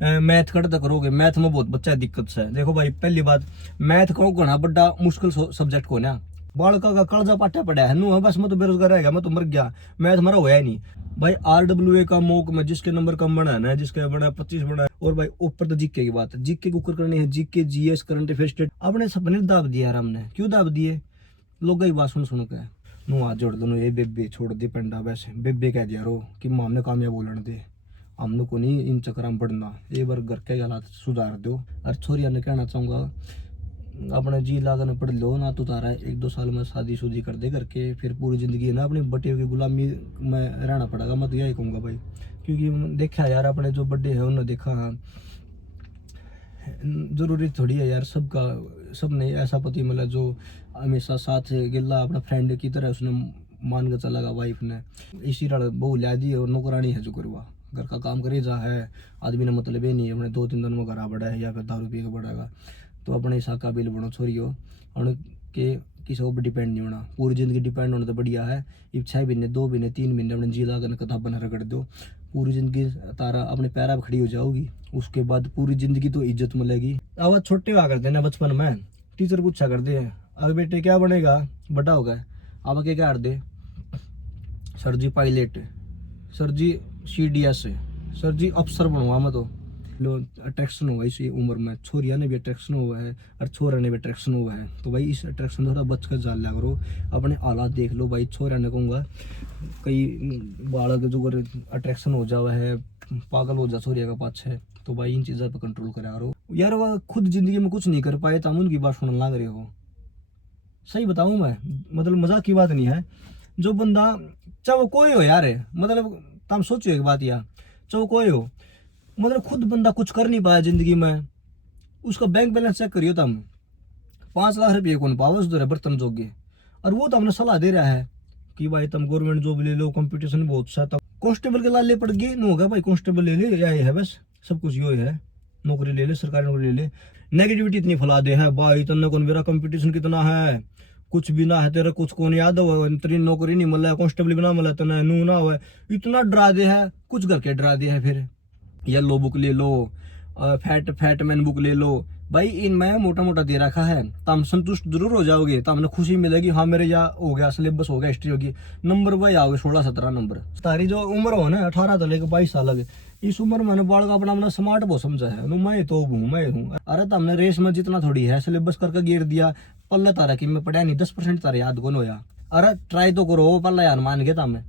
Math cut करोगे, math में बहुत बच्चा दिक्कत से। देखो भाई पहली बात, मैथ को घना बड़ा मुश्किल सब्जेक्ट को ना, बालका का कालजा पाटा पड़ा है नू, बस मैं तो बेरोजगार रहेगा, मैं तो मर गया, मैथ मेरा होया ही नहीं भाई। RWA का मॉक में जिसके नंबर कम बना है ना, जिसके बना 25 बना है, और भाई ऊपर तो जीके की बात है, जीके को करनी है, GK GS current affair state, अपने सपने दाब दिया यार हमने, क्यों दाब दिए, लोग ही बात सुन के नू हाथ जोड़ दो, ये बेबे छोड़ दे पेंडा, वैसे बेबे कह दिया रो कि माँ हमने कामयाब बोलने दे, हमने को नहीं इन चक्कर में पड़ना, एक बार घर के हालात सुधार दो। और छोरिया ने कहना चाहूँगा, अपने जी लागन पढ़ लो ना, तो तारा 1-2 साल में शादी शुदी कर दे करके, फिर पूरी जिंदगी ना अपनी बटे की गुलामी में रहना पड़ेगा, मैं तो यही कहूँगा भाई। क्योंकि देखा यार अपने जो बड़े हैं उन्होंने देखा, जरूरी थोड़ी है यार सबका, सबने ऐसा पति मिला जो हमेशा साथ गिल्ला अपना फ्रेंड की तरह उसने मान के चला, वाइफ ने इसी बहू ला दी और नौकरानी है जो करवा, घर का काम करे जा है, आदमी ने मतलब ही नहीं है अपने 2-3 दिन में घर बढ़ा है या फिर दारू पी के बढ़ेगा, तो अपने हिस्सा काबिल बनो छोरी हो, के किसी को डिपेंड नहीं होना, पूरी जिंदगी डिपेंड होना तो बढ़िया है, ये 6 महीने 2 महीने 3 महीने अपने जी लागन किताब रगड़ दो, पूरी जिंदगी तारा अपने पैरा पर खड़ी हो जाओगी, उसके बाद पूरी जिंदगी तो इज्जत मिलेगी। अब छोटे हुआ करते ना बचपन में, टीचर पूछा करते हैं अब बेटे क्या बनेगा बड़ा होगा, अब क्या कर दे, सर जी पायलट, सर जी CDS, सर जी अफसर बनूंगा मैं, तो लो अट्रैक्शन हुआ इस उम्र में, छोरिया ने भी अट्रैक्शन हुआ है और छोरा ने भी अट्रैक्शन हुआ है, तो भाई इस अट्रैक्शन थोड़ा बच कर जान लिया करो, अपने हालात देख लो भाई। छोरा ने कहूँगा कई बालक जो अट्रैक्शन हो जावा है, पागल हो जा छोरिया का पाछे, तो भाई इन चीज़ों पर कंट्रोल करा करो यार। वह खुद जिंदगी में कुछ नहीं कर पाए तो हम उनकी बात सुनने लग रहे हो, सही बताऊँ मैं, मतलब मजाक की बात नहीं है। जो बंदा चाहे वो कोई हो यार, मतलब तुम सोचो एक बात यार, चाहे वो कोई हो, मतलब खुद बंदा कुछ कर नहीं पाया जिंदगी में, उसका बैंक बैलेंस चेक करियो तुम, 5 लाख रुपये कौन पाओ उस बर्तन जोगे, और वो तो हमने सलाह दे रहा है कि भाई तुम गवर्नमेंट जॉब ले लो, कंपटीशन बहुत सा, तब कांस्टेबल के लाले पड़ गए न होगा भाई, कांस्टेबल ले ले, या है बस सब कुछ यो है, नौकरी ले ले, सरकारी नौकरी ले ले। नेगेटिविटी इतनी फैला दे है भाई, तन्ने कौन मेरा कंपटीशन कितना है, कुछ भी ना है तेरा, कुछ कौन याद हो, तेरी नौकरी नहीं मिला, कांस्टेबल भी ना मिला तने, नू ना हो, इतना डरा दे है, कुछ करके डरा दे है। फिर येलो बुक ले लो, फैट मैन बुक ले लो, भाई इनमें मोटा मोटा दे रखा है, तुम संतुष्ट जरूर हो जाओगे, तुमने खुशी मिलेगी, हाँ मेरे यहाँ हो गया सिलेबस हो गया, हिस्ट्री होगी, नंबर भाई आओगे 16-17 नंबर। तारी जो उम्र हो ना 18 से लेकर 22 साल लगे, इस उम्र में बालक अपना अपना स्मार्ट बहुत समझा है, मैं तो हूँ मैं हूँ, अरे तुमने रेस में जितना थोड़ी है, सिलेबस करके गिर दिया, पल्ला तारा कि मैं पढ़ा नहीं, 10% तारा याद कौन होया, अरे ट्राई तो करो, पल्ला यार मान गया तुमने,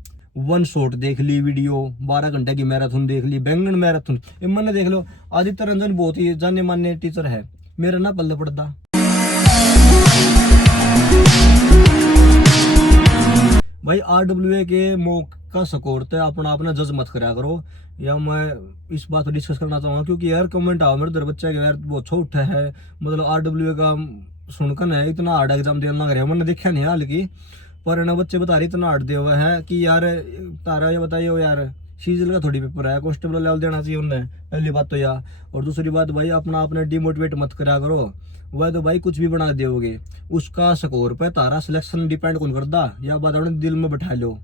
1 शॉट देख ली वीडियो, 12 घंटे की मैराथन देख ली, बैंगन मैराथन, मैंने देख लो, आदित्य रंजन बहुत ही जाने माने टीचर है, मेरा ना पल्ले पड़ता। भाई RWA के मॉक का स्कोर तो अपना अपना जज मत करा करो, या मैं इस बात पर डिस्कस करना चाहूँगा, क्योंकि यार कमेंट आओ मेरे बच्चा के यार बहुत छोटा है, मतलब RWA का सुनकर है इतना हार्ड एग्जाम देना लग रहा है, मैंने देखा नहीं हाल की, पर ना बच्चे बता रहे इतना हार्ड दिया हुआ है कि यार तारा ये बताइए यार, सीजल का थोड़ी पेपर है, कांस्टेबल लेवल देना चाहिए उन्हें, पहली बात तो यार। और दूसरी बात भाई अपना अपने डिमोटिवेट मत करा करो, वह तो भाई कुछ भी बना दोगे, उसका स्कोर पे तारा सिलेक्शन डिपेंड कौन करता, या बात अपने दिल में बैठा लो।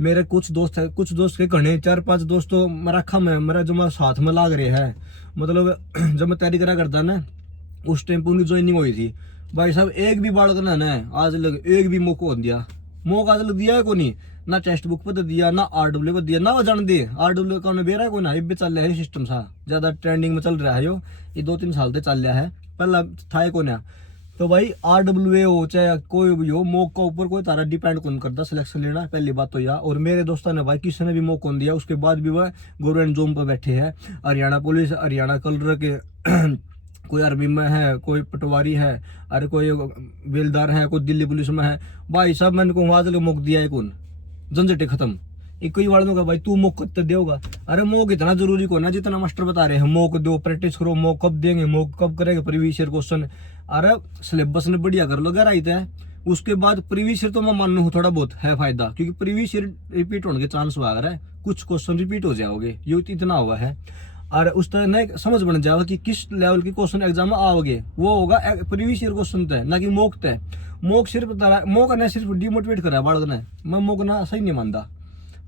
मेरे कुछ दोस्त है, कुछ दोस्त के घने 4-5 दोस्त तो रखा मैं मेरा जो मैं साथ में लाग रहे है, मतलब जब मैं तैयारी करा करता ना उस टाइम पर उनकी ज्वाइनिंग हुई थी, भाई साहब एक भी बालक ने आज लग एक भी मौका दिया, मौका आज लग दिया है को नहीं, ना टेक्स्ट बुक पर दिया, ना RWA पर दिया, ना वो जान दे RWA का उन्हें बेरा है कोई ना, ये चल रहा है सिस्टम सा, ज्यादा ट्रेंडिंग में चल रहा है, ये 2-3 साल से चल रहा है, पहला था को ना। तो भाई RWA हो चाहे कोई भी हो, मौक का ऊपर कोई तारा डिपेंड कौन करता सिलेक्शन लेना, पहली बात तो यार। और मेरे दोस्तों ने भाई किसी ने भी मौका कौन दिया, उसके बाद भी वह गवर्नमेंट जॉब पर बैठे हैं, हरियाणा पुलिस, हरियाणा कलर के कोई आर्मी में है, कोई पटवारी है, अरे कोई बेलदार है, कोई दिल्ली पुलिस में है, भाई साहब मैंने को वहां मौक दिया है कौन, झंझटे खत्म। एक ही वालों का भाई तू मौक कब देगा, अरे मौक इतना जरूरी को ना जितना मास्टर बता रहे हैं, मौक दो, प्रैक्टिस करो, मौक कब देंगे, मौक कब करेंगे, प्रीवियस ईयर क्वेश्चन, अरे सिलेबस ने बढ़िया कर लो अगर आई है, उसके बाद प्रीवियस ईयर तो मैं मानू थोड़ा बहुत है फायदा, क्योंकि प्रीवियस ईयर रिपीट होने के चांस हुआ है, कुछ क्वेश्चन रिपीट हो जाओगे, ये इतना हुआ है, और उस तरह ना समझ बन जाएगा कि किस लेवल के क्वेश्चन एग्जाम में आओगे, वो होगा प्रीवियस ईयर क्वेश्चन तय, ना कि मॉक तय। मॉक सिर्फ मॉक ने सिर्फ डिमोटिवेट करा बालक ने, मैं मॉक ना सही नहीं मानता,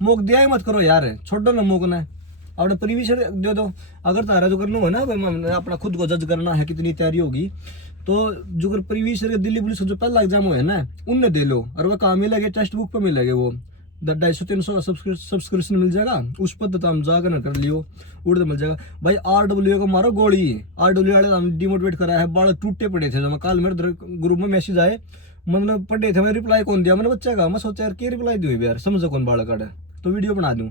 मॉक दिया ही मत करो यार, छोड़ो ना मॉक ने, अपना प्रीवियस ईयर दे दो। अगर तारा जो करना हो ना भाई अपना खुद को जज करना है कितनी तैयारी होगी, तो जो प्रीवियस ईयर दिल्ली पुलिस का जो पहला एग्जाम हुआ है ना उनने दे लो, और वह कहाँ मिलेगा, टेक्स्ट बुक पे मिलेगा, वो 250-300 सब्सक्रिप्शन मिल जाएगा, उस पर तो हम जाकर ना कर लियो, उड़ तो मिल जाएगा भाई। RW को मारो गोली, RW वाले हम डिमोटिवेट करा है, बाल टूटे पड़े थे। जब कल मेरे ग्रुप में मैसेज आए, मतलब पढ़े थे, मैं रिप्लाई कौन दिया, मैंने बच्चा का, मैं सोचा यार क्या रिप्लाई दी यार, समझो कौन बाल काट, तो वीडियो बना दूं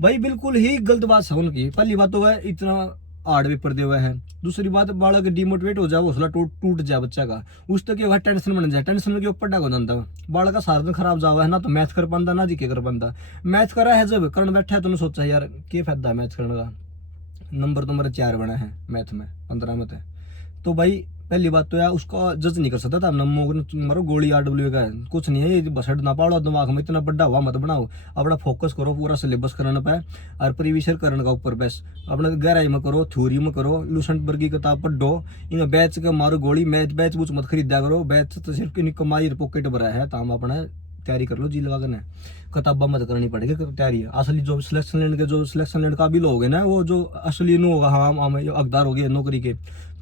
भाई। बिल्कुल ही गलत बात है उनकी। पहली बात तो है इतना हार्ड पेपर दिया हुआ है, दूसरी बात बालक डिमोटिवेट हो जाए, हौसला टूट जाए बच्चा का, उस तक क्या टेंशन बन जाए, टेंशन में पढ़ा को जाता बालक का सारा दिन खराब जावा है ना, तो मैथ कर पाता ना जीके कर पाता। मैथ करा है जब करने बैठा है तो सोचा यार क्या फायदा है मैथ करने का, नंबर तो मेरा 4 बना है मैथ में 15 में थे। तो भाई पहली बात तो यार उसका जज नहीं कर सकता था, मारो गोली RW का है, कुछ नहीं है ये, बस ना पाड़ो दिमाग में, इतना बड़ा हुआ मत बनाओ, अपना फोकस करो पूरा सिलेबस करना पाए, और प्रीवियस ईयर करने का ऊपर बस अपना गहराई में करो, थ्योरी में करो, लुसेंटबर्ग की किताब पढ़ो, इन बैच का मारो गोली, बैच बुच मत खरीदा करो, बैच तो सिर्फ इनकी कमाई पॉकेट भरा है, तो हम अपना तैयारी कर लो जी लगा करना, किताबा मत करनी पड़ेगी तैयारी। असली जो सिलेक्शन लेने का भी लोग है ना, वो जो असली नो होगा, हाँ हम हकदार हो गए नौकरी के,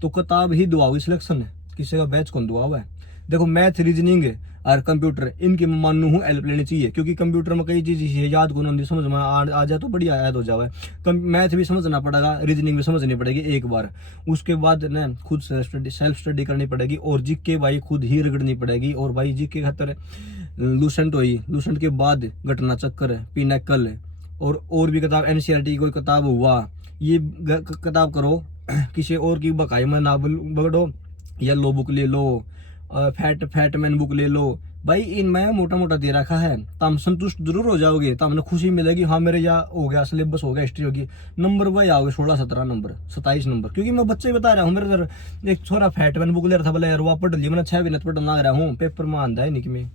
तो किताब ही दुआओगी सिलेक्शन है, किसी का बैच कौन दुआ है। देखो मैथ, रीजनिंग और कंप्यूटर, इनकी मैं मानू हूँ हेल्प लेनी चाहिए, क्योंकि कंप्यूटर में कई चीज़ याद कौन होती, समझ में आ जाए तो बढ़िया याद हो जाए। मैथ भी समझना पड़ेगा, रीजनिंग भी समझनी पड़ेगी एक बार, उसके बाद ना खुद सेल्फ स्टडी करनी पड़ेगी, और जीके भाई खुद ही रगड़नी पड़ेगी। और भाई जीके खातर लूसेंट हुई, लूसेंट के बाद घटना चक्कर, पिनाकल, और भी किताब, NCERT कोई किताब हुआ, ये किताब करो, किसी और की बकाई में ना बगड़ो, येलो बुक ले लो, फैटमैन बुक ले लो भाई, इनमें मोटा मोटा दे रखा है, तो हम संतुष्ट जरूर हो जाओगे, तो हमने खुशी मिलेगी, हाँ मेरे यहाँ हो गया सिलेबस हो गया, हिस्ट्री होगी, नंबर वही आओगे 16-17 नंबर 27 नंबर, क्योंकि मैं बच्चे ही बता रहा हूँ। मेरे इधर एक छोरा फैटमैन बुक ले रहा था, बोला यार वो पढ़ ली, मैंने 6 महीने पढ़ लग रहा हूँ, पेपर में आंदा है नहीं कि मैं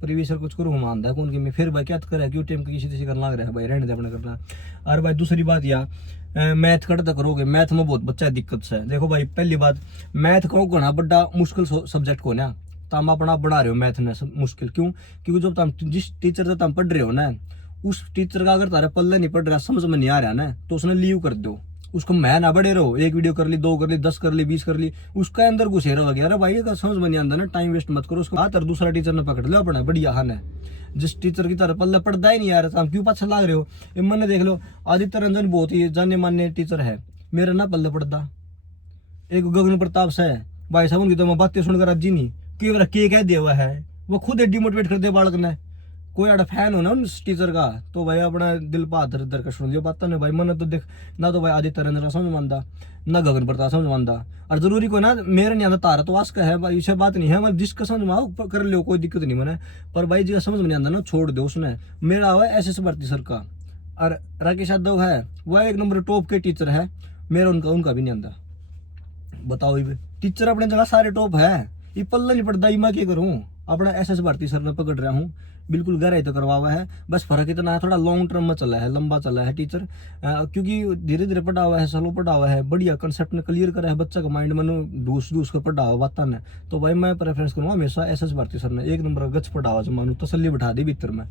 प्रीवियस ईयर कुछ करूँ मानता है कौन की मैं, फिर भाई क्या करे क्यों टाइम किसी किसी करना लग रहा है भाई, रहने दे अपना करना। और भाई दूसरी बात यार मैथ करते करोगे, मैथ में बहुत बच्चा दिक्कत से है। देखो भाई पहली बात, मैथ को घना बड़ा मुश्किल सब्जेक्ट को ना, तो हम अपना बना रहे हो मैथ ने मुश्किल, क्यों, क्योंकि जब तुम जिस टीचर से तुम पढ़ रहे हो ना, उस टीचर का अगर तारा पल्ले नहीं पढ़ रहा, समझ में नहीं आ रहा ना, तो उसने लीव कर दो, उसको मैं ना बड़े रहो, एक वीडियो कर ली, 2 कर ली, 10 कर ली, 20 कर ली, उसका अंदर घुसे रहो अरे भाई अगर समझ में नहीं आता ना, टाइम वेस्ट मत करो, उसको आतर दूसरा टीचर ने पकड़ लो अपना बढ़िया हन है, जिस टीचर की तरह पल्ले पढ़ता ही नहीं आ रहा था, क्यों पाछा लाग रहे हो। मैंने देख लो आदित्य रंजन बहुत ही जाने मान्य टीचर है, मेरा ना पल्ले पढ़ता, एक गगन प्रताप से भाई साहब, उनकी तो मैं बातें सुनकर राजी नहीं, क्यों के कह दिया हुआ है, वो खुद डिमोटिवेट कर दिया बालक ने। कोई आड़ा फैन हो ना उस टीचर का, तो भाई अपना दिल पा दर दर कर सुन लियो बात ने भाई, मन तो देख ना, तो भाई आदित्य रंजन समझ मानता, ना गगन प्रताप समझ मानता, और जरूरी को ना मेरे नहीं आता, तारा तो वास का है भाई, इसे बात नहीं है, मैं जिसका समझ में आओ कर लियो, कोई दिक्कत नहीं मैंने, पर भाई जिसका समझ में नहीं आता ना छोड़ दो। उसने मेरा हुआ SS भर्ती सर का, और राकेश यादव है वह 1 नंबर टॉप के टीचर है, मेरा उनका भी नहीं आता। बताओ ये टीचर अपने जगह सारे टॉप है, ये पल्ला नहीं पड़ता, मैं क्या करूँ, अपना SS भर्ती सर ने पकड़ रहा हूँ, बिल्कुल गहराई तो करवा हुआ है, बस फर्क इतना है थोड़ा लॉन्ग टर्म में चला है, लंबा चला है टीचर, क्योंकि धीरे धीरे पढ़ा हुआ है, स्लो पढ़ा हुआ है, बढ़िया कंसेप्ट ने क्लियर करा है, बच्चा का माइंड में दूस कर पढ़ा हुआ बात ने, तो भाई मैं प्रेफरेंस करूँगा हमेशा SS भर्ती सर ने, 1 नंबर गच पढ़ा हुआ मानू, तसल्ली बिठा दी भीतर में।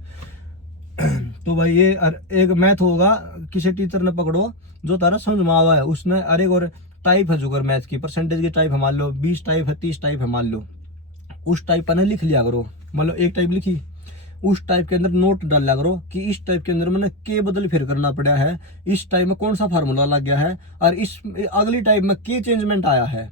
तो भाई ये एक मैथ होगा, किसी टीचर ने पकड़ो जो तारा समझ में आवा है, उसने अरे और टाइप है जुगर मैथ की, परसेंटेज की टाइप है, मान लो 20 टाइप है, 30 टाइप है मान लो, उस टाइप पर लिख लिया करो, मान लो एक टाइप लिखी, उस टाइप के अंदर नोट डाल लिया करो कि इस टाइप के अंदर मैंने के बदल फिर करना पड़ा है, इस टाइप में कौन सा फार्मूला लग गया है, और इस अगली टाइप में के चेंजमेंट आया है,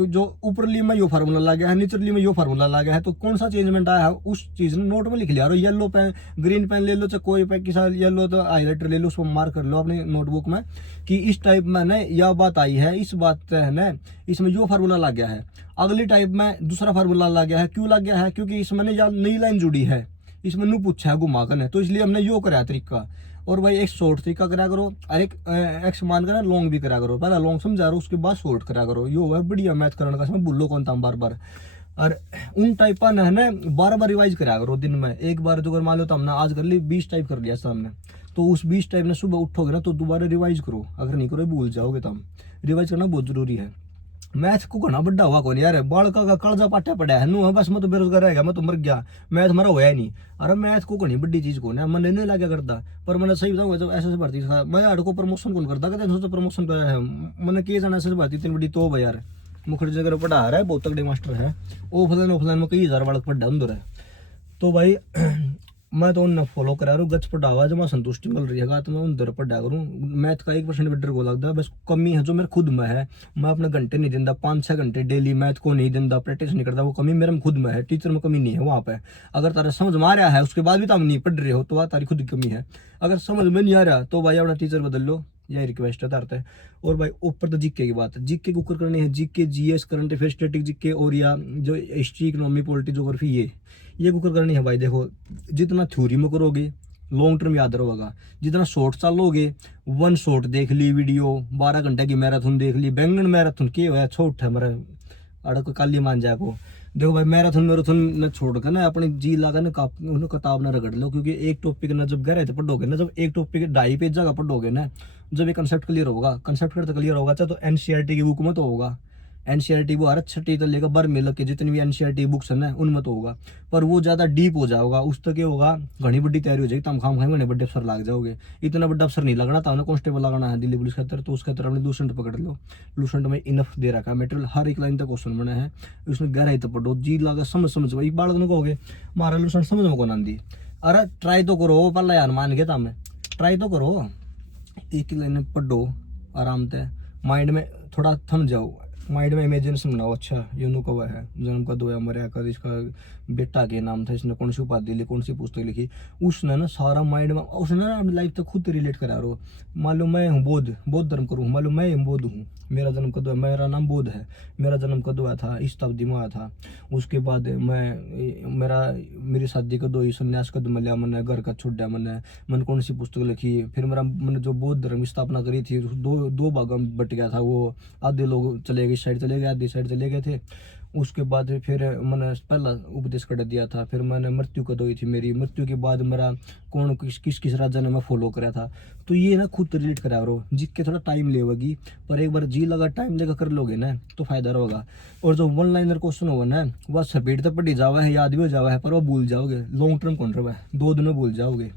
जो ऊपरली में यो फार्मूला लग गया है, निचली में यो फार्मूला लग गया है, तो कौन सा चेंजमेंट आया है उस चीज ने नोट में लिख लिया। और येलो पेन ग्रीन पेन ले लो, चाहे कोई पेन किसा येलो तो हाईलाइटर ले लो, उसको मार्क कर लो अपनी नोटबुक में कि इस टाइप में ना यह बात आई है, इस बात है ना इसमें यो फार्मूला लग गया है, अगली टाइप में दूसरा फार्मूला लग गया है, क्यों लग गया है, क्योंकि इसमें नई लाइन जुड़ी है, इसमें नू पूछा है घुमा कर, तो इसलिए हमने यो कराया तरीका। और भाई एक शॉर्ट तरीका करा करो, और एक एक्स मान कर लॉन्ग भी करा करो, पहला लॉन्ग समझा रहा उसके बाद शॉर्ट करा करो, यो है बढ़िया मैथ करने का, इसमें भूलो कौन था बार बार। और उन टाइप का है ना बार बार रिवाइज करा करो दिन में, एक बार तो अगर मान लो तो हमने आज कर ली 20 टाइप कर लिया सामने, तो उस 20 टाइप ने सुबह उठोगे ना तो दोबारा रिवाइज करो, अगर नहीं करो भूल जाओगे, तो हम रिवाइज करना बहुत जरूरी है। मैथ को घना बड़ा हुआ कौन यार, बालका का कालजा पाटा पड़ा है नु, बस मैं तो बेरोजगार रह गया, मैं तो मर गया, मैथ हमारा होया ही नहीं। अरे मैथ को घनी बड़ी चीज कौन है, मन नहीं लगा करता। पर मैंने सही बताऊंगा, जब एसएस भर्ती था मैं आड़ को प्रमोशन कौन करता, कहते सोचो प्रमोशन कर है मैंने किए जाना एसएस भर्ती इतनी बड़ी तो यार मुखर्जी जगह पढ़ा रहा है, बहुत तगड़े मास्टर है, ऑफलाइन में कई हजार बालक पढ़ा अंदर है। तो भाई मैं तो उन्हें फॉलो करा रहा हूँ, गच पढ़ावा जब मैं संतुष्टि मिल रही है तो मैं उधर पढ़ा करूँ। मैथ का 1% बेटर को लगता है, बस कमी है जो मेरे खुद में है। मैं अपने घंटे नहीं देता, 5-6 घंटे डेली मैथ को नहीं देता, प्रैक्टिस नहीं करता, वो कमी मेरे में खुद में है, टीचर में कमी नहीं है वहाँ पे। अगर तारा समझ में आ रहा है उसके बाद भी तुम नहीं पढ़ रहे हो तो वह तारी खुद की कमी है। अगर समझ में नहीं आ रहा तो भाई अपना टीचर बदल लो, यही रिक्वेस्ट है तारते। और भाई ऊपर तो जीके की बात है, जीके को ऊपर करनी है, GK GS current affair static GK और या जो हिस्ट्री इकोनॉमी पॉलिटी ज्योग्राफी ये कुकर करनी है भाई। देखो जितना थ्योरी में करोगे लॉन्ग टर्म याद रहेगा, जितना शॉर्ट चलोगे, वन शॉट देख ली वीडियो, 12 घंटे की मैराथन देख ली, बैंगन मैराथन के हुआ छोट है मेरा अड़क काली मान जा को। देखो भाई मैराथन न छोड़ कर ना अपनी जी लगा ना किताब ना रगड़ लो, क्योंकि एक टॉपिक ना जब गहरे पढ़ोगे ना, जब एक टॉपिक 2.5 पेज जगह पढ़ोगे ना, जब ये कंसेप्ट क्लियर होगा, कंसेप्ट क्लियर होगा चाहे तो एनसीईआरटी की बुक में तो होगा, एनसीईआरटी वो हर छठी तक लेकर बर में लग के जितनी भी एनसीईआरटी बुक्स है ना उनमें तो होगा, पर वो ज्यादा डीप हो जाएगा, उस तक होगा घनी बड़ी तैयारी हो जाएगी, तम खाम खाएंगे बड़े अफसर लग जाओगे। इतना बड़ा अफसर नहीं लगना था, कांस्टेबल लगाना है दिल्ली पुलिस के अंदर, तो उसके अंदर अपने लूसेंट पकड़ लो, लूसेंट में इनफ दे रखा है मटेरियल, हर एक लाइन तक क्वेश्चन बना है, उसमें गहराई तो पढ़ो, जी लगा समझ भाई बाढ़ कहोगे मारा लूसेंट समझ में कौन आती। अरे ट्राई तो करो पहला यार, मान के तमें ट्राई तो करो, एक ही लाइन पढ़ो आराम से, माइंड में थोड़ा थम जाओ, माइंड में इमेजिनेशन बनाओ, अच्छा यूनू कब है, जन्म कब हुआ, मरिया कब, इसका बेटा के नाम था, इसने कौन सी उपाधि ली, कौन सी पुस्तक लिखी, उसने ना सारा माइंड में, उसने ना अपनी लाइफ तक खुद रिलेट करा रहा हो। मान लो मैं हूँ बौद्ध धर्म करूँ, मान लो मैं बौद्ध हूँ, मेरा जन्म कब हुआ, मेरा नाम बौद्ध है, मेरा जन्म कब हुआ था, इस शताब्दी में हुआ था, उसके बाद मेरी शादी कब हुई, संन्यास कब मिला मैंने, घर का छुट्टा मैंने कौन सी पुस्तक लिखी, फिर मैंने जो बौद्ध धर्म की स्थापना करी थी, दो भागों में बट गया था वो, आधे लोग चले गए साइड चले गए, आधे साइड चले गए थे। उसके बाद फिर मैंने पहला उपदेश कर दिया था, फिर मैंने मृत्यु कब हुई थी, मेरी मृत्यु के बाद मेरा कौन किस राजा ने मैं फॉलो करा था। तो ये ना खुद रिलेट करा रहो, जिसके थोड़ा टाइम लेगी, पर एक बार जी लगा टाइम लेकर कर लोगे ना तो फायदा रहेगा। और जो वन लाइनर क्वेश्चन होगा ना वह स्पीड तक पढ़ी जावा है, याद भी हो जावा है, पर वो भूल जाओगे, लॉन्ग टर्म कौन रहा है, 2 दिन में भूल जाओगे,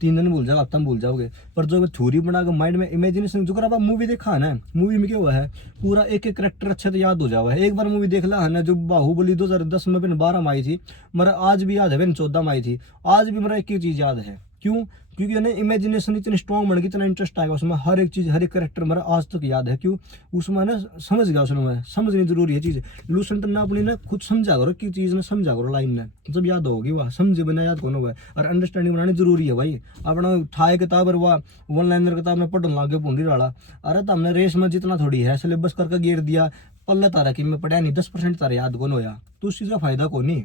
3 दिन भूल जाओगे, हफ्ता में भूल जाओगे। पर जो थ्योरी बना के माइंड में इमेजिनेशन, जो आप मूवी देखा है ना, मूवी में क्या हुआ है, पूरा एक एक करेक्टर अच्छे तो याद हो जावा है। एक बार मूवी देख ला है ना, जो बाहुबली 2010 में 12 में आई थी, मेरा आज भी याद है, 14 में आई थी, आज भी मेरा एक ही चीज याद है। क्यों? क्योंकि ना इमेजिनेशन इतनी स्ट्रॉन्ग बन गई, इतना इंटरेस्ट आएगा उसमें, हर एक चीज हर एक करेक्टर मेरा आज तक याद है। क्यों? उसमें ना समझ गया, उसमें समझनी जरूरी है चीज। लूसेंट ना अपनी ना खुद समझा करो कि चीज ना समझा करो, लाइन में जब याद होगी वह समझे बिना याद कौन हुआ, और अंडरस्टैंडिंग बनानी जरूरी है भाई। अपना ठाए किताब और वह वन लाइनर किताब में पढ़ने लागे पूरी डाला, अरे तो हमने रेस में जितना थोड़ी है सिलेबस करके गिर दिया, पल्ला तारा कि मैं पढ़ा नहीं, 10% तारा याद कौन होया, तो उस चीज का फायदा कौन नहीं।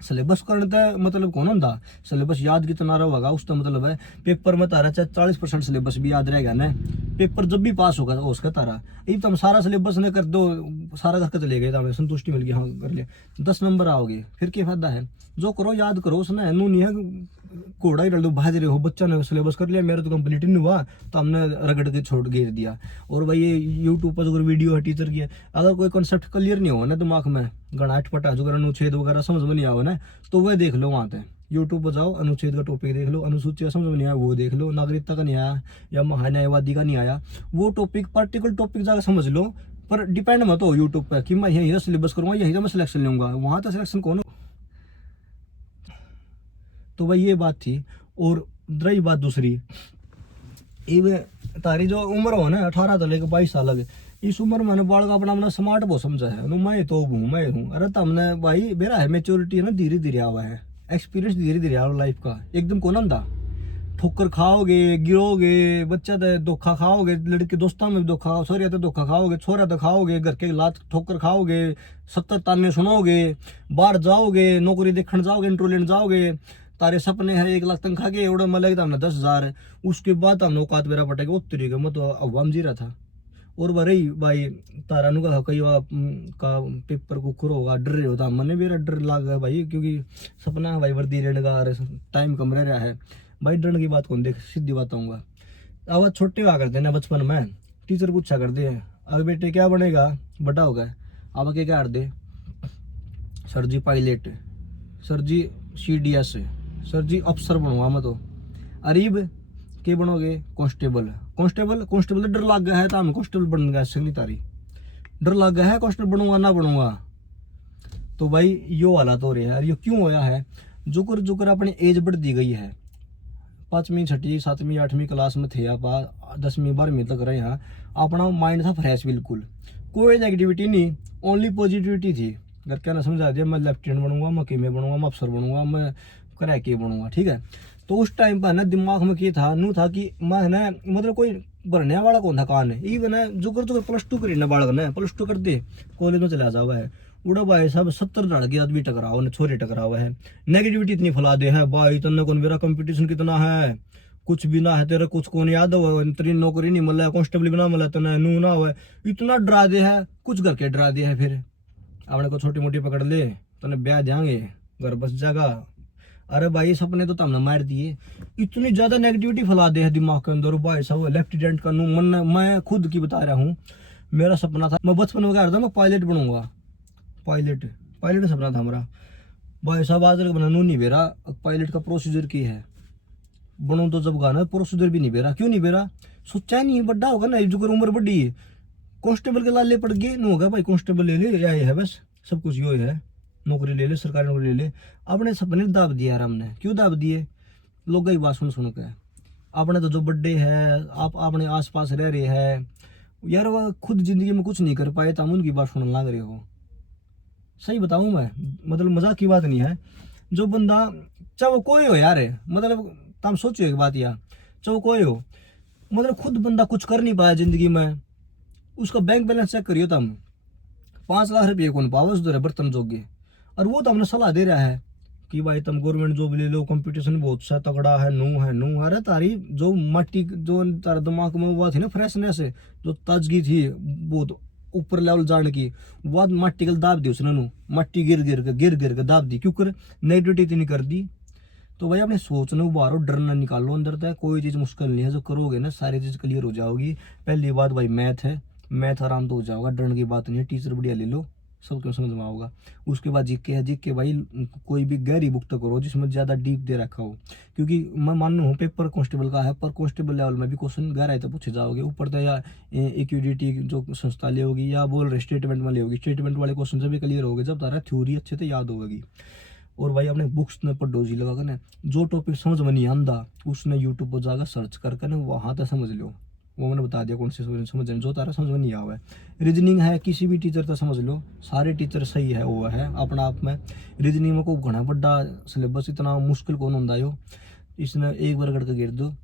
सिलेबस करने का मतलब कौन होता, सिलेबस याद कितना रहेगा उसका मतलब है पेपर में तारा चाहे 40% सिलेबस भी याद रहेगा ना, पेपर जब भी पास होगा तो उसका तारा ये तुम सारा सिलेबस ने कर दो, सारा करके चले गए, तो संतुष्टि मिल गई, हाँ कर लिया, 10 नंबर आओगे, फिर क्या फायदा है। जो करो याद करो, उसने नू नहीं है घोड़ा ही रहो भाज रहे हो, बच्चा ने सिलेबस कर लिया, मेरा तो कंप्लीट ही नहीं हुआ तो हमने रगड़ के छोड़ गिर दिया। और भाई ये यूट्यूब पर अगर वीडियो है टीचर की है, अगर कोई कॉन्सेप्ट क्लियर नहीं हो ना दिमाग में, गणाट पटा जो अनुच्छेद वगैरह समझ में नहीं आओ ना, तो वह देख लो, वहाँ पे यूट्यूब पर जाओ, अनुच्छेद का टॉपिक देख लो, अनुसूची समझ में नहीं आया वो देख लो, नागरिकता का नहीं आया या महान्यायवादी का नहीं आया, वो टॉपिक पार्टिकुलर टॉपिक जाकर समझ लो। पर डिपेंड मत हो यूट्यूब पर कि मैं यही सिलेबस करूँगा, यही मैं सिलेक्शन लूंगा, वहाँ तो सिलेक्शन कौन। तो भाई ये बात थी। और रही बात दूसरी, ये तारी जो उम्र हो ना 18 से लेकर 22 साल की, इस उम्र में बाल का अपना स्मार्ट बहुत समझा है, मैं तो हूँ मैं हूँ, अरे तमने भाई मेरा है मेच्योरिटी है ना धीरे धीरे आवा है, एक्सपीरियंस धीरे धीरे आवा लाइफ का, एकदम कौन आंदा। ठोकर खाओगे, गिरोगे, बच्चा तो धोखा खाओगे, लड़के दोस्तों में भी धोखा, सोरिया तो धोखा खाओगे, छोरा तो खाओगे, घर के लात ठोकर खाओगे, 70 ताने सुनोगे, बाहर जाओगे, नौकरी देखने जाओगे, इंटरव्यू लेने जाओगे, तारे सपने है 1 लाख तनखा के एवढं मला हमने 10,000, उसके बाद हमने औकात मेरा पटेगा उत्तरी मैं तो अव्वाम जी रहा था। और भाई भाई तारा नु का कई का पेपर कुकर होगा, डर रहे होता, मैंने भी डर लगा भाई, क्योंकि सपना है भाई वर्दी रहने का, टाइम कम रह रहा है भाई, डर की बात कौन देख, सीधी बात आऊंगा। अब छोटे हुआ करते ना बचपन में, टीचर पूछा करते हैं अब बेटे क्या बनेगा, बड़ा होगा अब क्या कर दे, सर जी पायलट, सर जी CDS, सर जी अफसर बनूंगा मैं तो। अरीब के बनोगे, कांस्टेबल। कांस्टेबल कांस्टेबल तो डर लग गया है, तो हम कांस्टेबल बन गया संगनी तारी, डर लग गया है कांस्टेबल बनूंगा ना बनूंगा। तो भाई यो हालात हो रहे हैं। ये क्यों होया है, जोकर जोकर अपनी एज बढ़ती गई है, 5वीं 6वीं 7वीं 8वीं क्लास में थे आप, 10वीं 12वीं तक रहे हैं, अपना माइंड था फ्रेश, बिल्कुल कोई नेगेटिविटी नहीं, ओनली पॉजिटिविटी थी। घर क्या ना समझा दिया मैं लेफ्टिनेंट बनूंगा, मैं कीमे बनूंगा, मैं अफसर बनूंगा, मैं क्रैके बनूंगा, ठीक है। तो उस टाइम पर ना दिमाग में क्या था, नू था कि मैं है ना, मतलब कोई भरने वाला कौन था कान है, इवन है जो कर +2 करी ना बालक ने, +2 कर दे कॉलेज में चला जावा है, उड़ा भाई साहब 70 लड़के आदमी टकराव ने, छोरे टकराव है, नेगेटिविटी इतनी फैला दे है भाई, तन्ने कौन, मेरा कंपटीशन कितना है, कुछ भी ना है तेरा, कुछ कौन याद हो, तेरी नौकरी नहीं मिला, कांस्टेबल भी ना मिला तने, नू ना हुआ, इतना डरा दे है, कुछ करके डरा दिया है। फिर अपने को छोटी मोटी पकड़ ले, तने ब्याह देंगे, घर बस जाएगा। अरे भाई सपने तो तुमने मार दिए, इतनी ज्यादा नेगेटिविटी फैला दे है दिमाग के अंदर भाई साहब। लेफ्टिनेंट का मन, मैं खुद की बता रहा हूँ, मेरा सपना था, मैं बचपन में कह रहा था मैं पायलट बनूंगा, पायलट पायलट सपना था हमारा भाई साहब। आज तक बना नहीं बेरा, पायलट का प्रोसीजर की है, बनू तो जब गाना प्रोसीजर भी नहीं बेरा, क्यों नहीं बेरा, सोचा नहीं, बड़ा होगा ना, जो उम्र बड़ी है, कांस्टेबल के लाले पड़ गए, नो होगा भाई कांस्टेबल ले ले, या ये है बस सब कुछ यो है, नौकरी ले ले, सरकारी नौकरी ले ले। अपने सपने दाब दिया यार हमने, क्यों दाब दिए, लोग ही बात सुन के। अपने तो जो बड्डे है, आप अपने आस पास रह रहे हैं यार, वह खुद जिंदगी में कुछ नहीं कर पाए, तो हम उनकी बात सुनने लग रहे हो। सही बताऊं मैं, मतलब मजाक की बात नहीं है। जो बंदा, चाहे वो कोई हो यार, मतलब तुम सोचो एक बात यार, चाहे वो कोई हो, मतलब खुद बंदा कुछ कर नहीं पाया जिंदगी में, उसका बैंक बैलेंस चेक करियो तुम, 5 लाख रुपये कौन पाओ उस दर बर्तन जोगे, और वो तो हमने सलाह दे रहा है कि भाई तुम गवर्नमेंट जॉब ले लो, कंपटीशन बहुत सा तगड़ा है, नू है नू। अरे तारी जो मट्टी, जो तारा दिमाग में हुआ थी ना फ्रेशनेस, जो ताजगी थी बहुत ऊपर लेवल जाने की, वो मट्टी कल दाब दी उसने, नू मट्टी गिर के दाब दी, क्योंकि नेगेटिविटी इतनी कर दी। तो भाई अपने सोचने उबारो, डरना निकालो अंदर तक, कोई चीज़ मुश्किल नहीं है, जो करोगे ना सारी चीज़ क्लियर हो जाओगी। पहली बात भाई मैथ है, मैथ आराम तो हो जाओगा, डरने की बात नहीं है, टीचर बढ़िया ले लो, सब क्यों समझ में आओगा। उसके बाद जीके है, जीके भाई कोई भी गहरी बुक तो करो जिसमें ज़्यादा डीप दे रखा हो, क्योंकि मैं मान हूँ पेपर कांस्टेबल का है, पर कांस्टेबल लेवल में भी क्वेश्चन गहराई तो पूछे जाओगे, ऊपर तो या इक्विडिटी जो संस्था ले होगी, या बोल रहे स्टेटमेंट में ले होगी, स्टेटमेंट वाले क्वेश्चन से भी क्लियर होगे जब तारा थ्योरी अच्छे से याद होगी। और भाई अपने बुक्स ने पढ़ो जी लगा कर, जो टॉपिक समझ में नहीं आंदा उसने यूट्यूब पर जाकर सर्च करके ना वहाँ तक समझ लो, वो मैंने बता दिया कौन से समझ, जो तारा समझ में नहीं आवा है। रीजनिंग है, किसी भी टीचर तक समझ लो, सारे टीचर सही है, वो है अपना आप में। रीजनिंग में को घना बड़ा सिलेबस, इतना मुश्किल कौन होता है, इसने एक बार करके गिर दो,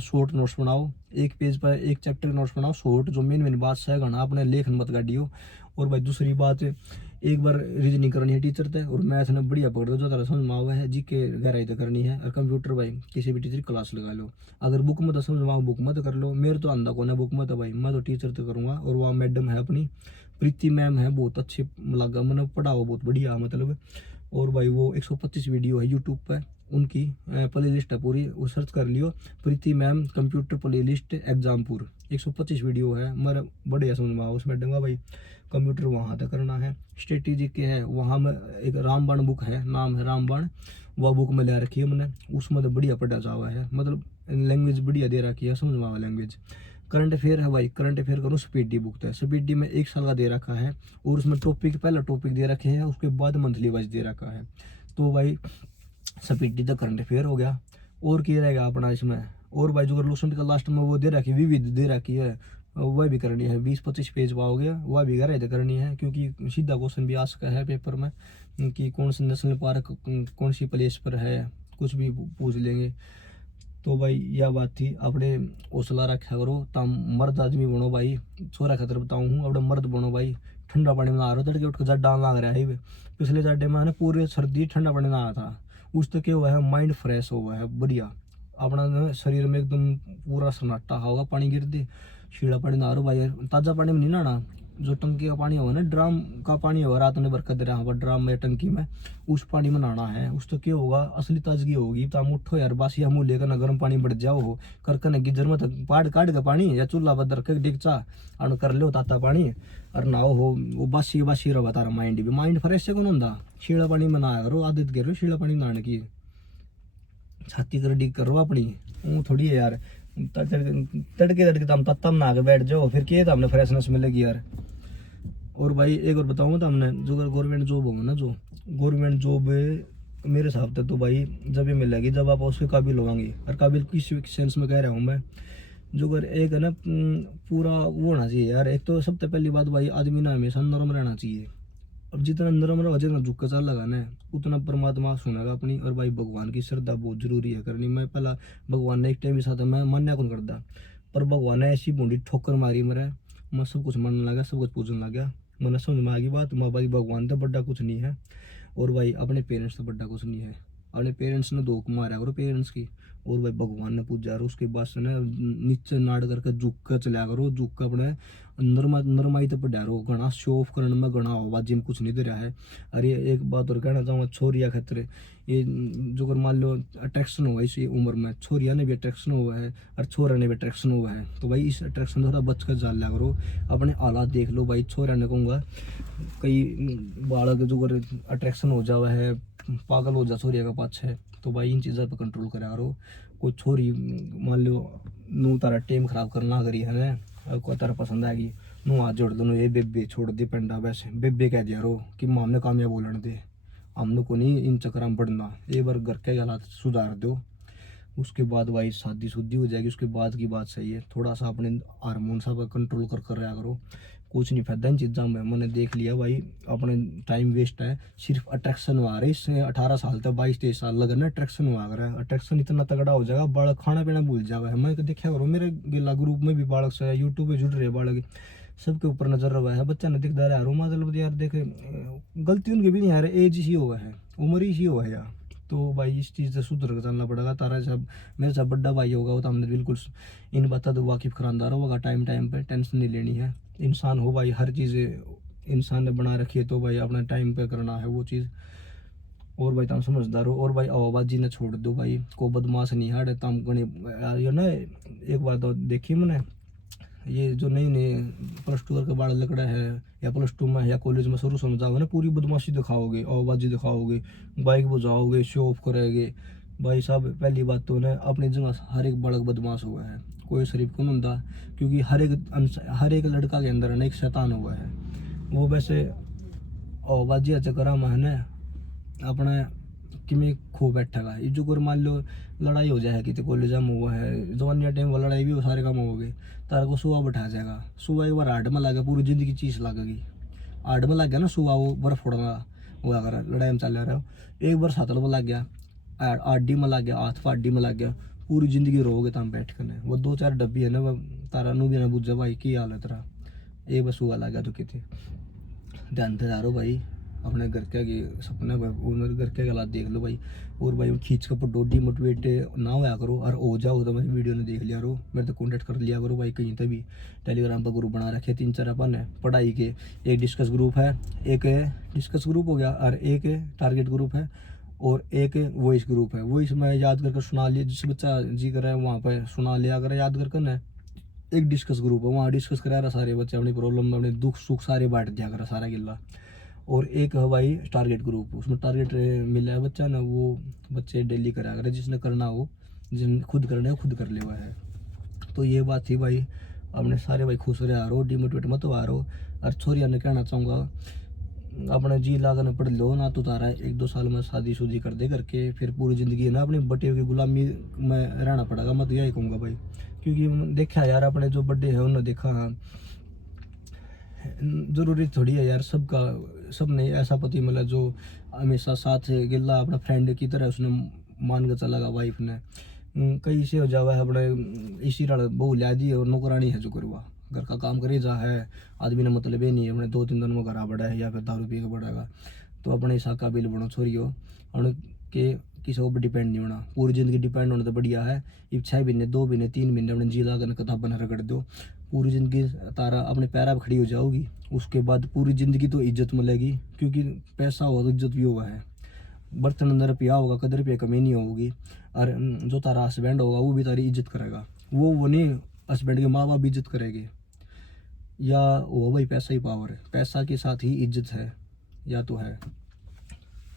शॉर्ट नोट्स बनाओ, एक पेज पर एक चैप्टर नोट्स बनाओ शॉर्ट, जो मेन बात है घना अपने लेखन मत गाड़ियो। और भाई दूसरी बात, एक बार रीजनिंग करनी है टीचर तक, और मैथ ने बढ़िया पकड़ दो, जो तरह समझ में आवा है, जीके गहराई तक करनी है। और कंप्यूटर भाई किसी भी टीचर क्लास लगा लो, अगर बुक में तो समझ में आओ बुक में तो कर लो, मेरे तो आंदा कौन है बुक में, तो भाई मैं तो टीचर तो करूँगा। और वहाँ मैडम है अपनी प्रीति मैम है, बहुत अच्छे लगा, मैंने पढ़ाओ बहुत बढ़िया मतलब। और भाई वो 125 वीडियो है यूट्यूब पर, उनकी प्ले लिस्ट है पूरी, वो सर्च कर लियो, Preeti ma'am computer playlist Exampur, 125 video है, मेरा बढ़िया समझ में आओ उस मैडम का। भाई कंप्यूटर वहाँ तक करना है, स्ट्रेटेजी के है वहाँ में, एक रामबाण बुक है, नाम है रामबाण, वह बुक में ले रखी है मैंने, उसमें तो बढ़िया पढ़ा जावा है, मतलब लैंग्वेज बढ़िया दे रखी है, समझ में आवा लैंग्वेज। करंट अफेयर है भाई, करंट अफेयर करो, स्पीड डी बुक है, स्पीड डी में 1 साल का दे रखा है, और उसमें टॉपिक पहला टॉपिक दे रखे हैं, उसके बाद मंथली वाइज दे रखा है। तो भाई स्पीड डी तक करंट अफेयर हो गया। और क्या रहेगा अपना इसमें, और भाई जो लूसेंट का लास्ट में वो दे रखी विविध दे रखी है, वह भी करनी है, 20-25 पेज पाओगे, वह भी गहराई करनी है, क्योंकि सीधा क्वेश्चन भी आ सका है पेपर में कि कौन सा नेशनल पार्क कौन सी प्लेस पर है, कुछ भी पूछ लेंगे। तो भाई यह बात थी, अपने हौसला रखा करो, तम मर्द आदमी बनो भाई, छोरा खतर बताऊँ हूँ, अपने मर्द बनो भाई। ठंडा पानी में नहा रहा हो, तड़के उठ कर डाल लाग रहा है, पिछले जाडे में पूरे सर्दी ठंडा पानी नहा था, उस तक क्या हुआ है, माइंड फ्रेश हुआ है बढ़िया, अपना शरीर में एकदम पूरा सन्नाटा होगा, पानी गिर दे, शीड़ा पानी नहा रो भाई, ताज़ा पानी में नहीं नहाना, जो टंकी का पानी होगा ना, ड्राम का पानी होगा, रात में बरकत दे रहा है ड्राम में टंकी में, उस पानी में नहाना है। उस तो क्या होगा, असली ताजगी होगी। तो हम उठो यार, बासी हम लेकर ना गर्म पानी बढ़ जाओ हो करके ना गिजर में पाड़ काट का पानी या चूल्हा बदर के डिगचा और कर लो ताता पानी और नहाओ हो। वो बासी रहा तारा माइंड भी, माइंड फ्रेश से कौन होता। शीला पानी में नहाया करो, आदत करो शीला पानी नहाने की, छाती कर डी करो अपनी। वो थोड़ी है यार तड़के तड़के तम तब नहा के बैठ जाओ, फिर क्या हमने फ्रेशनेस मिलेगी यार। और भाई एक और बताऊँ तो हमने जो गवर्नमेंट जॉब होगा ना, जो गवर्नमेंट जॉब मेरे हिसाब से तो भाई जब ये मिलेगी जब आप उसके काबिल होंगे। और काबिल किस सेंस में कह रहा हूँ मैं, जो अगर एक है ना पूरा वो होना चाहिए यार। एक तो सबसे पहली बात भाई, आदमी ना हमेशा नरम रहना चाहिए। अब जितना नरम रहो, जितना झुक के चल लगाना है, उतना परमात्मा सुनेगा अपनी। और भाई भगवान की श्रद्धा बहुत जरूरी है करनी। मैं पहला भगवान ने एक टाइम साथ मैं मान्या कौन करता, पर भगवान ने ऐसी बूंदी ठोकर मारी मेरे, मैं सब कुछ मानने लगा, सब कुछ पूजने लगा। मैंने समझ में आ गई बात, माँ भाई भगवान तो बड़ा कुछ नहीं है, और भाई अपने पेरेंट्स तो बड़ा कुछ नहीं है। अपने पेरेंट्स ने धोख मारा करो पेरेंट्स की, और भाई भगवान ने पूजा करो। उसके बाद से ना नीचे नाड़ करके झुक कर चला करो, झुक कर अपने नरमाई तो पड़ा रहो। घना शो ऑफ करने में, घना आवाजी में कुछ नहीं दे रहा है। अरे एक बात और कहना चाहूँगा, छोरिया खतरे ये जो अगर मान लो अट्रैक्शन हुआ इस उम्र में, छोरिया ने भी अट्रैक्शन हुआ है और छोरा ने भी अट्रैक्शन हुआ है, तो भाई इस अट्रैक्शन थोड़ा बच कर जान लिया करो। अपने हालात देख लो भाई। छोरा ने कहूँगा कई बालक जो अगर अट्रैक्शन हो जावा है, पागल हो जा छोरिया का पाछे, तो भाई इन चीज़ों पर कंट्रोल करा करो। कोई छोरी मान लो नू तारा टेम खराब करना करी है ना, कोई तारा पसंद आएगी, नू हाथ जोड़ दो, ये बेबे छोड़ दे पेंडा, वैसे बेबे कह दिया रो कि माँ हमने कामयाब बोलने दे, हमने को नहीं इन चक्कर में पड़ना। एक बार घर के हालात सुधार दो, उसके बाद भाई शादी शुद्धि हो जाएगी। उसके बाद की बात सही है, थोड़ा सा अपने हारमोन सा कंट्रोल कर रहा करो। कुछ नहीं फायदा इन चीज़ों में, मैंने देख लिया भाई। अपने टाइम वेस्ट है, सिर्फ अट्रैक्शन हुआ रहा है। इससे 18 साल तक 22-23 साल लगे ना, अट्रैक्शन हुआ कर रहा है। अट्रैक्शन इतना तगड़ा हो जाएगा, बालक खाना पीना भूल जाएगा। मैं देखा करो मेरे गिला ग्रुप में भी बालक से यूट्यूब पे जुड़ रहे बालक, सबके ऊपर नजर रहा है। बच्चा ने दिखता रहा मतलब यार देखे गलती उनकी भी नहीं आ रही, एज ही हुआ है, उम्र ही हुआ है यार। तो भाई इस चीज़ से सुधर कर चलना पड़ेगा। तारा सब मेरे साथ बड़ा भाई होगा, वो तो हमने बिल्कुल इन बातों तो वाकिफ करानदार होगा। टाइम टाइम पे टेंशन नहीं लेनी है। इंसान हो भाई, हर चीज़ इंसान ने बना रखी है, तो भाई अपना टाइम पे करना है वो चीज़। और भाई तुम समझदार हो। और भाई आवाबाजी ने छोड़ दो भाई, को बदमाश नहीं हाड़े तुम गणी ये ना। एक बात तो देखी मैंने, ये जो नई नई +2 करके बाल लकड़ा है, या +2 में या कॉलेज में शुरू समझाओगे ना, पूरी बदमाशी दिखाओगे, आवाबाजी दिखाओगे, बाइक बजाओगे, शो ऑफ करोगे। भाई साहब पहली बात तो ना, अपनी जगह हर एक बालक बदमाश हुआ है, कोई शरीफ कौन होता, क्योंकि हर एक लड़का के अंदर ना एक शैतान हुआ है। वो वैसे आवाबाजी चक्कर में है ना अपना किमें खो बैठेगा। ये जो अगर मान लो लड़ाई हो जाए कितने कॉलेज में हुआ है, जवानी टाइम वो लड़ाई भी वो सारे काम हो गए, तारा को सुबह बैठा जाएगा। सुबह एक बार हार्ड में लगा, पूरी जिंदगी चीज लगेगी। हार्ड में लग गया ना सुबह, वो बर्फ फोड़ना वो अगर लड़ाई में चल रहा हो, एक बार सातल में लग गया, आडी में लग गया, हाथ फाडी में लग गया, पूरी जिंदगी रोगे तम बैठ कर। वो 2-4 डब्बी है ना, वो तारा नू भी ना बुझे भाई की हाल है तेरा, एक बार सुबह लग गया तो कितने ध्यान से डारो भाई। अपने घर के सपने उन्होंने घर के हालात देख लो भाई। और भाई खींच कर पटो डिमोटिवेट ना होया करो, और हो जाओ तो मेरी वीडियो ने देख लिया करो, मेरे तो कॉन्टेक्ट कर लिया करो भाई। कहीं तक भी टेलीग्राम पर ग्रुप बना रखे 3-4 अपन है पढ़ाई के, एक डिस्कस ग्रुप है, एक डिस्कस ग्रुप हो गया, और एक टारगेट ग्रुप है, और एक वॉइस ग्रुप है। वॉइस में याद करके सुना लिया, जिस बच्चा जी कर रहा है वहाँ पर सुना लिया कर याद करके ना। एक डिस्कस ग्रुप है, वहाँ डिस्कस करा रहा सारे बच्चे अपनी प्रॉब्लम अपने दुख सुख सारे बांट दिया करा सारा गिल्ला। और एक है भाई टारगेट ग्रुप, उसमें टारगेट मिला है बच्चा ना, वो बच्चे डेली करा करे, जिसने करना हो, जिन खुद करना है खुद कर ले हुआ है। तो ये बात थी भाई, अपने सारे भाई खुश रहे आ रहो, डिमोटिवेट मत आ रहो। और छोरिया ने कहना चाहूँगा, अपने जी लागन पढ़ लो ना, तो तारा 1-2 साल में शादी शुदी कर दे करके, फिर पूरी ज़िंदगी है ना अपनी बटे की गुलामी में रहना पड़ेगा। मैं तो यही कहूँगा भाई, क्योंकि देखा यार अपने जो बड़े हैं उन्होंने देखा, जरूरी थोड़ी है यार सबका सब नहीं ऐसा पति मिला जो हमेशा साथ गिल्ला अपना फ्रेंड की तरह उसने मान के चला वाइफ ने। कई से हो जावा है अपने इसी बहू लिया दी और नौकरानी है जो करवा घर का काम करे जा है। आदमी ने मतलब ये नहीं है अपने 2-3 दिन में घर आ बढ़ा है या फिर दारू पी के बढ़ेगा, तो अपने हिस्सा काबिल बनो छोरी हो, और के किसी को डिपेंड नहीं होना। पूरी जिंदगी डिपेंड होना तो बढ़िया है, 6 महीने 2 महीने 3 महीने अपने जी लागन किताब बना रगड़ दो, पूरी ज़िंदगी तारा अपने पैरों पे खड़ी हो जाओगी, उसके बाद पूरी ज़िंदगी तो इज्जत मिलेगी, क्योंकि पैसा होगा तो इज्जत भी होगा है। बर्तन अंदर रुपया होगा, कदर रुपये कमी नहीं होगी। और जो तारा हस्बैंड होगा वो भी तारी इज्जत करेगा, वो नहीं हस्बैंड के माँ बाप भी इज्जत करेंगे। या वो भाई पैसा ही पावर है, पैसा के साथ ही इज्जत है, या तो है।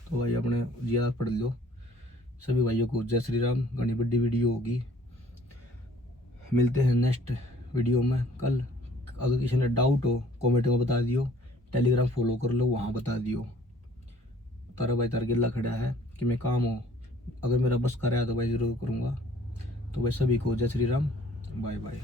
तो भाई अपने जिया पढ़ लो। सभी भाइयों को जय श्री राम। घनी बड़ी वीडियो होगी, मिलते हैं नेक्स्ट वीडियो में कल। अगर किसी ने डाउट हो कमेंट में बता दियो, टेलीग्राम फॉलो कर लो, वहाँ बता दियो। तारा भाई तार गिल्ला खड़ा है कि मैं काम हो, अगर मेरा बस कर रहा है तो भाई ज़रूर करूँगा। तो भाई सभी को जय श्री राम, बाय बाय।